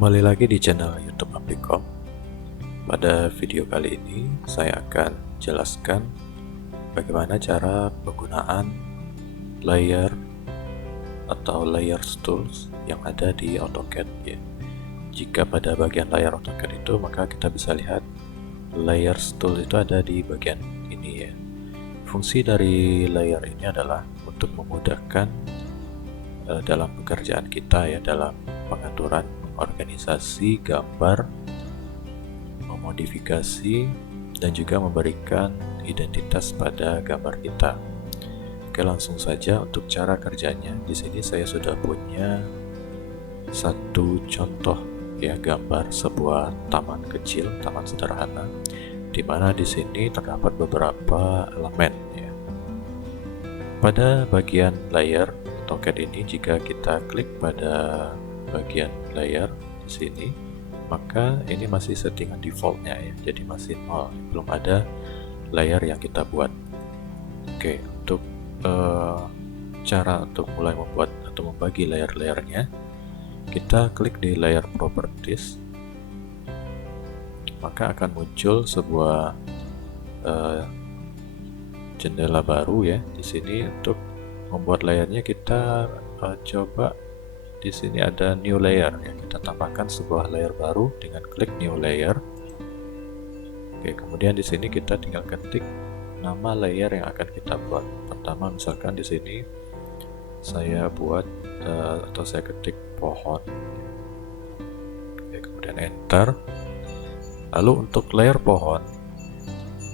Kembali lagi di channel YouTube Applikom. Pada video kali ini saya akan jelaskan bagaimana cara penggunaan layer atau layers tools yang ada di AutoCAD ya. Jika pada bagian layar AutoCAD itu, maka kita bisa lihat layers tool itu ada di bagian ini ya. Fungsi dari layer ini adalah untuk memudahkan dalam pekerjaan kita ya, dalam pengaturan organisasi gambar, memodifikasi, dan juga memberikan identitas pada gambar kita. Oke, langsung saja untuk cara kerjanya. Di sini saya sudah punya satu contoh ya, gambar sebuah taman kecil, taman sederhana, di mana di sini terdapat beberapa elemen ya. Pada bagian layer AutoCAD ini, jika kita klik pada bagian layer di sini, maka ini masih settingan defaultnya ya, jadi masih 0, belum ada layer yang kita buat. Oke, untuk cara untuk mulai membuat atau membagi layer-layernya, kita klik di layer properties, maka akan muncul sebuah jendela baru ya. Di sini untuk membuat layernya kita coba. Di sini ada new layer ya, kita tambahkan sebuah layer baru dengan klik new layer. Oke, kemudian di sini kita tinggal ketik nama layer yang akan kita buat. Pertama, misalkan di sini saya buat atau saya ketik pohon. Oke, kemudian enter. Lalu untuk layer pohon,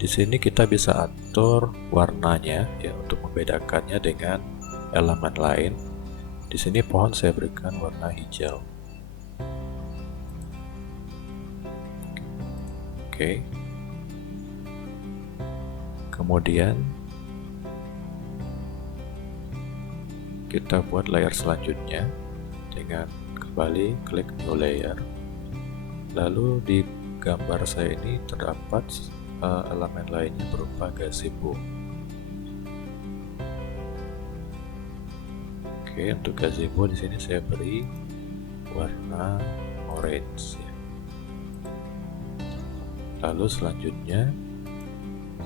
di sini kita bisa atur warnanya ya, untuk membedakannya dengan elemen lain. Di sini pohon saya berikan warna hijau. Oke. Kemudian kita buat layer selanjutnya dengan kembali klik new layer. Lalu di gambar saya ini terdapat elemen lainnya berupa gazebo. Oke, untuk gazebo di sini saya beri warna orange ya. Lalu selanjutnya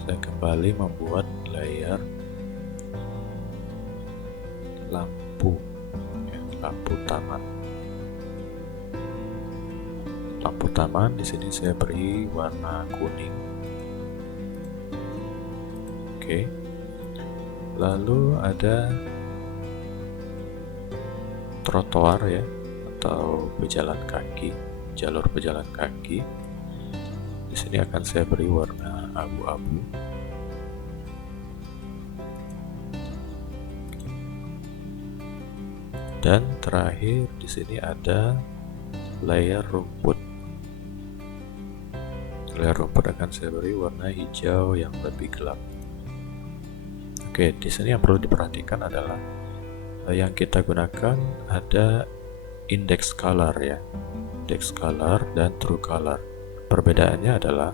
saya kembali membuat layer lampu ya, lampu taman. Lampu taman di sini saya beri warna kuning. Oke. Lalu ada trotoar ya, atau pejalan kaki, jalur pejalan kaki. Di sini akan saya beri warna abu-abu. Dan terakhir di sini ada layer rumput. Layer rumput akan saya beri warna hijau yang lebih gelap. Oke, di sini yang perlu diperhatikan adalah yang kita gunakan ada index color ya, index color dan true color. Perbedaannya adalah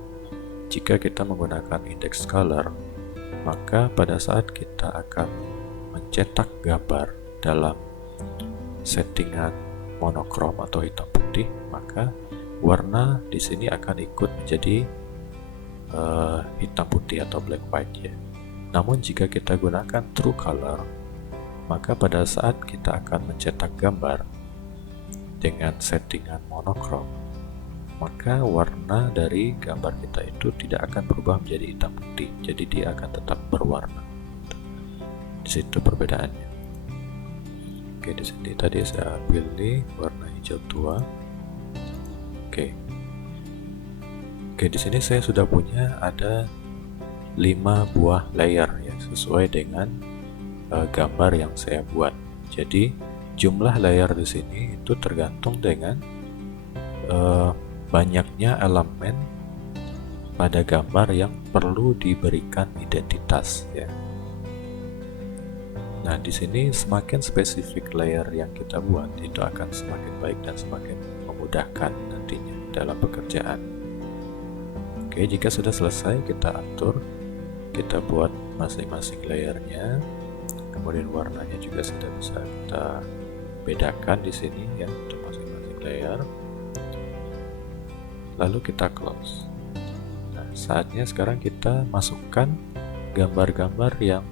jika kita menggunakan index color, maka pada saat kita akan mencetak gambar dalam settingan monokrom atau hitam putih, maka warna di sini akan ikut menjadi hitam putih atau black white ya. Namun jika kita gunakan true color, maka pada saat kita akan mencetak gambar dengan settingan monokrom, maka warna dari gambar kita itu tidak akan berubah menjadi hitam putih, jadi dia akan tetap berwarna. Di situ perbedaannya. Oke, di sini tadi saya pilih warna hijau tua. Oke, di sini saya sudah punya ada 5 buah layer ya, sesuai dengan gambar yang saya buat. Jadi jumlah layer di sini itu tergantung dengan banyaknya elemen pada gambar yang perlu diberikan identitas ya. Nah, di sini semakin spesifik layer yang kita buat, itu akan semakin baik dan semakin memudahkan nantinya dalam pekerjaan. Oke, jika sudah selesai, kita atur, kita buat masing-masing layernya. Kemudian warnanya juga sudah bisa kita bedakan di sini ya, untuk masing-masing layer. lalu kita close. Nah, saatnya sekarang kita masukkan gambar-gambar yang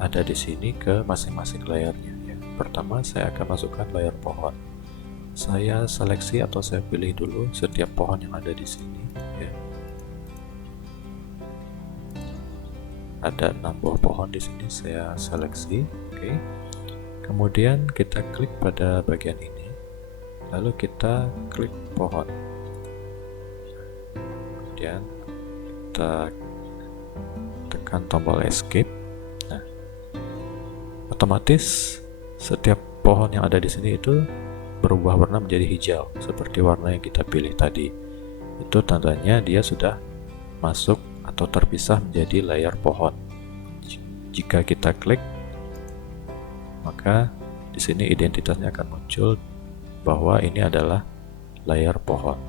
ada di sini ke masing-masing layarnya ya. Pertama saya akan masukkan layar pohon. Saya seleksi atau saya pilih dulu setiap pohon yang ada di sini ya. Ada 6 buah pohon di sini, saya seleksi. Oke. Kemudian kita klik pada bagian ini, lalu kita klik pohon. Kemudian kita tekan tombol escape. Nah, otomatis setiap pohon yang ada di sini itu berubah warna menjadi hijau seperti warna yang kita pilih tadi. Itu tandanya dia sudah masuk atau terpisah menjadi layar pohon. Jika kita klik, maka di sini identitasnya akan muncul bahwa ini adalah layar pohon.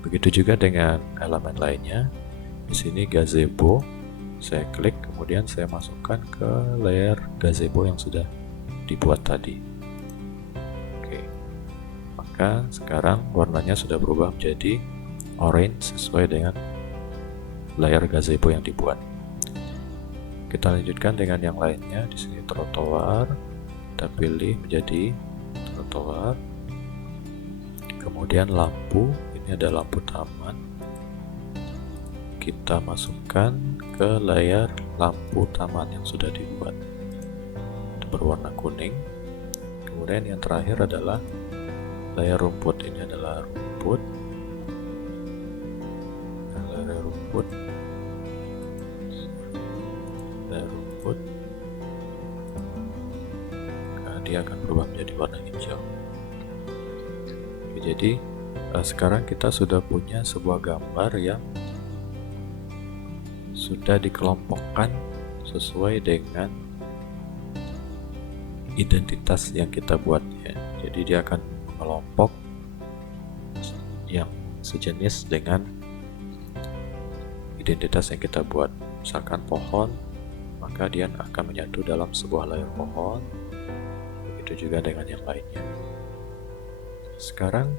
Begitu juga dengan elemen lainnya. Di sini gazebo, saya klik, kemudian saya masukkan ke layar gazebo yang sudah dibuat tadi. Oke, maka sekarang warnanya sudah berubah menjadi orange sesuai dengan layar gazebo yang dibuat. Kita lanjutkan dengan yang lainnya. Di sini trotoar, kita pilih menjadi trotoar. Kemudian lampu, ini ada lampu taman. Kita masukkan ke layar lampu taman yang sudah dibuat. Itu berwarna kuning. Kemudian yang terakhir adalah layar rumput. Ini adalah rumput. Layar rumput. Nah, dia akan berubah menjadi warna hijau. Oke, jadi sekarang kita sudah punya sebuah gambar yang sudah dikelompokkan sesuai dengan identitas yang kita buat ya. Jadi dia akan mengelompok yang sejenis dengan identitas yang kita buat. Misalkan pohon, maka dia akan menyatu dalam sebuah layar pohon. Begitu juga dengan yang lainnya. Sekarang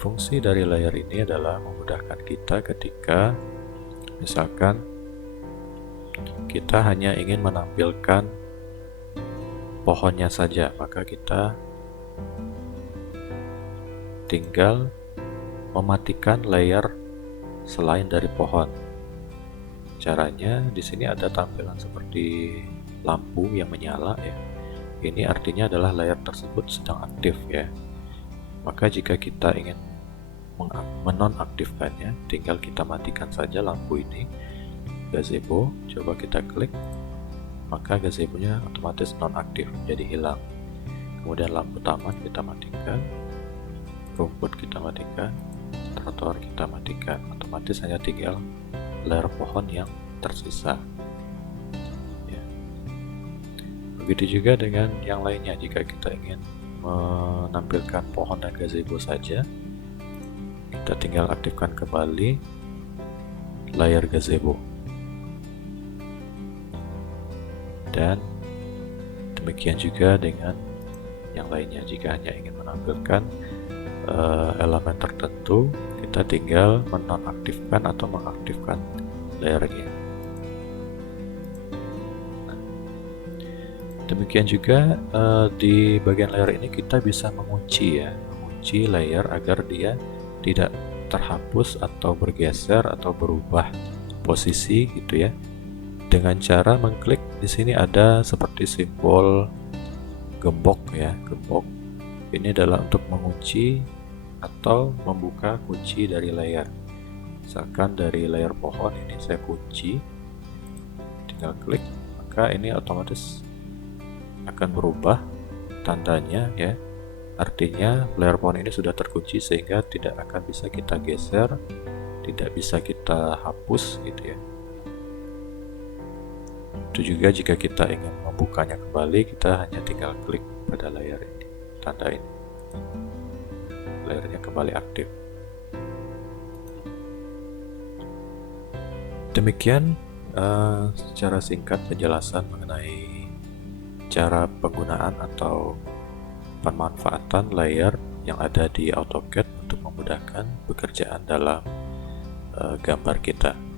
fungsi dari layar ini adalah memudahkan kita ketika misalkan kita hanya ingin menampilkan pohonnya saja, maka kita tinggal mematikan layar selain dari pohon. Caranya di sini ada tampilan seperti lampu yang menyala ya. Ini artinya adalah layar tersebut sedang aktif ya. Maka jika kita ingin menonaktifkannya, tinggal kita matikan saja lampu ini. Gazebo, coba kita klik, maka gazebonya otomatis nonaktif, jadi hilang. Kemudian lampu taman kita matikan, rumput kita matikan, trotoar kita matikan. Otomatis hanya tinggal layar pohon yang tersisa ya. Begitu juga dengan yang lainnya. Jika kita ingin menampilkan pohon dan gazebo saja, kita tinggal aktifkan kembali layar gazebo. Dan demikian juga dengan yang lainnya. Jika hanya ingin menampilkan elemen tertentu, kita tinggal menonaktifkan atau mengaktifkan layarnya. Nah, demikian juga di bagian layar ini kita bisa mengunci ya, mengunci layar agar dia tidak terhapus atau bergeser atau berubah posisi gitu ya. Dengan cara mengklik di sini ada seperti simbol gembok ya, gembok. Ini adalah untuk mengunci atau membuka kunci dari layar. Misalkan dari layar pohon ini saya kunci, tinggal klik, maka ini otomatis akan berubah tandanya ya. Artinya layar pohon ini sudah terkunci sehingga tidak akan bisa kita geser, tidak bisa kita hapus gitu ya. Itu juga jika kita ingin membukanya kembali, kita hanya tinggal klik pada layar ini, tanda ini. Layarnya kembali aktif. Demikian secara singkat penjelasan mengenai cara penggunaan atau pemanfaatan layar yang ada di AutoCAD untuk memudahkan pekerjaan dalam gambar kita.